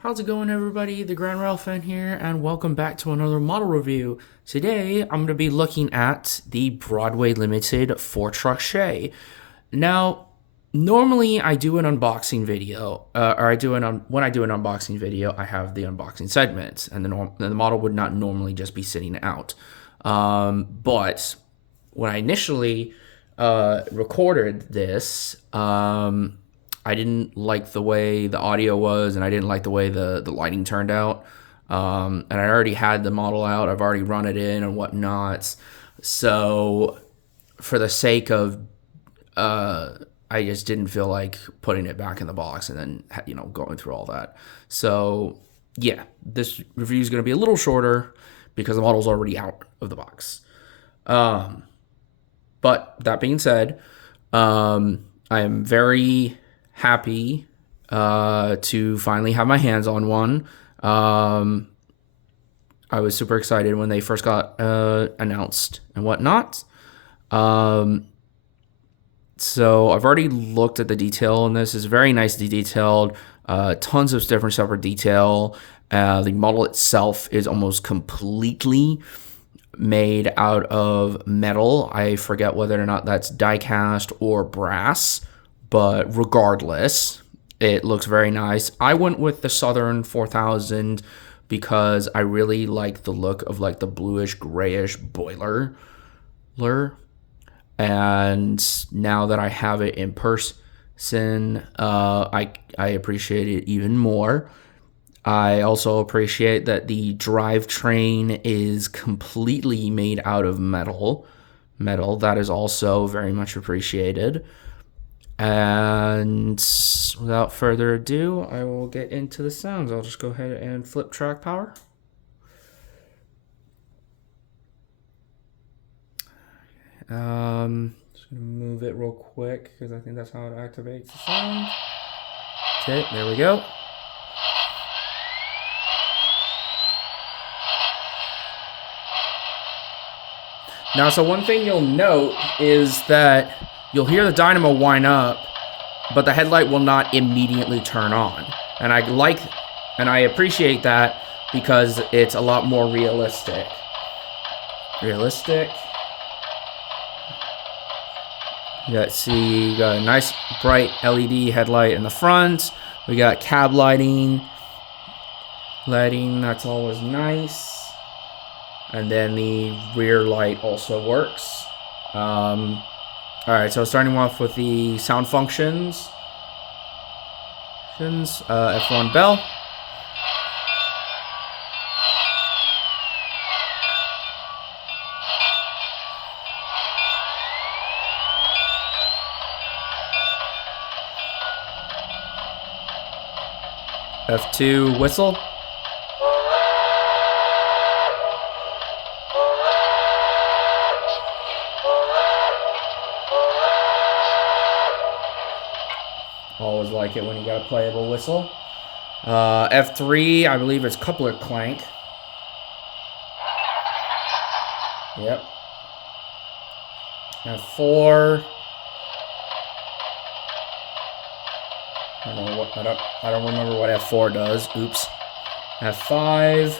How's it going, everybody? The Grand Rail fan here, and welcome back to another model review. Today, I'm going to be looking at the Broadway Limited 4-truck shay. Now, normally I do an unboxing video, when I do an unboxing video, I have the unboxing segment, and the model would not normally just be sitting out. But when I initially recorded this, I didn't like the way the audio was, and I didn't like the way the lighting turned out. And I already had the model out. I've already run it in and whatnot. So for the sake of, I just didn't feel like putting it back in the box and then, going through all that. So yeah, this review is going to be a little shorter because the model's already out of the box. But that being said, I am very happy to finally have my hands on one. I was super excited when they first got announced and whatnot. So I've already looked at the detail on this. It's very nicely detailed. Tons of different separate detail. The model itself is almost completely made out of metal. I forget whether or not that's die cast or brass. But regardless, it looks very nice. I went with the Southern 4000 because I really like the look of like the bluish grayish boiler. And now that I have it in person, I appreciate it even more. I also appreciate that the drivetrain is completely made out of metal. That is also very much appreciated. And without further ado, I will get into the sounds. I'll just go ahead and flip track power. Just gonna move it real quick because I think that's how it activates the sound. Okay, there we go. Now, so one thing you'll note is that you'll hear the dynamo wind up, but the headlight will not immediately turn on. And I appreciate that because it's a lot more realistic. You got a nice bright LED headlight in the front. We got cab lighting, that's always nice. And then the rear light also works. Alright, so starting off with the sound functions. F1 bell. F2 whistle. Always like it when you got a playable whistle. F3, I believe it's coupler clank. Yep. F4. I don't remember what F4 does. Oops. F5.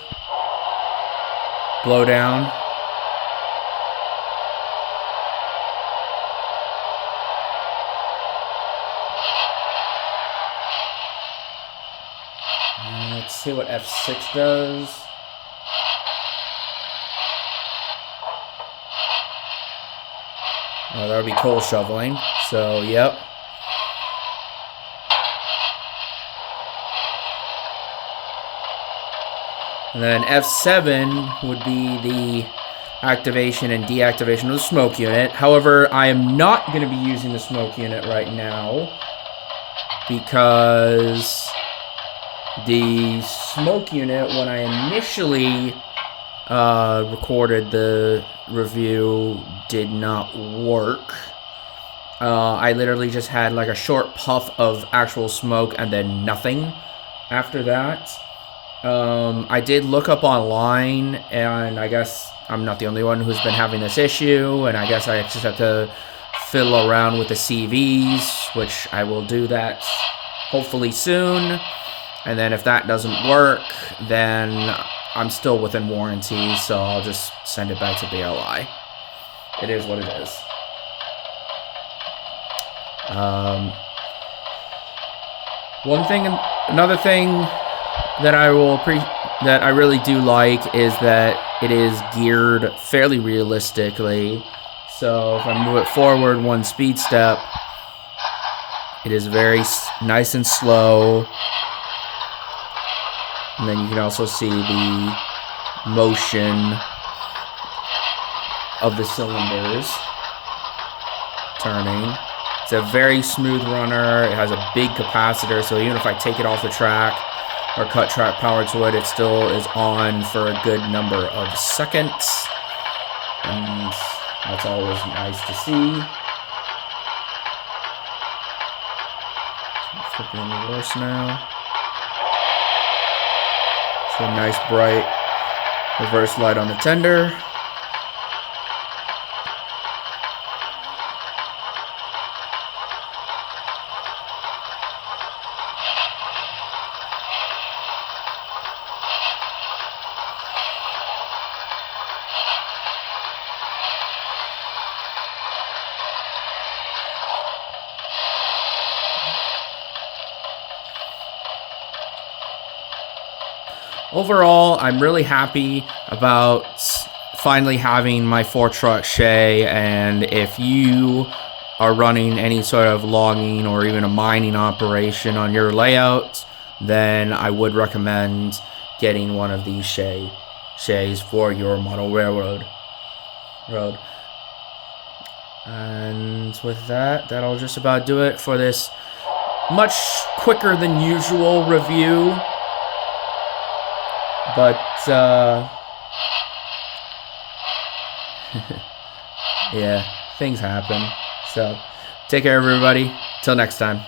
Blow down. Let's see what F6 does. Oh, that would be coal shoveling. So, yep. And then F7 would be the activation and deactivation of the smoke unit. However, I am not going to be using the smoke unit right now because the smoke unit, when I initially recorded the review, did not work. I literally just had like a short puff of actual smoke and then nothing after that. I did look up online, and I guess I'm not the only one who's been having this issue, and I guess I just have to fiddle around with the CVs, which I will do that hopefully soon. And then if that doesn't work, then I'm still within warranty, so I'll just send it back to BLI. It is what it is. Another thing that I really do like is that it is geared fairly realistically. So if I move it forward one speed step, it is very nice and slow. And then you can also see the motion of the cylinders turning. It's a very smooth runner. It has a big capacitor, so even if I take it off the track or cut track power to it, it still is on for a good number of seconds. And that's always nice to see. Flip it in reverse now. So a nice bright reverse light on the tender. Overall, I'm really happy about finally having my 4-truck shay, and if you are running any sort of logging or even a mining operation on your layout, then I would recommend getting one of these shays for your model railroad. And with that, that'll just about do it for this much quicker than usual review. But, yeah, things happen. So, take care, everybody. Till next time.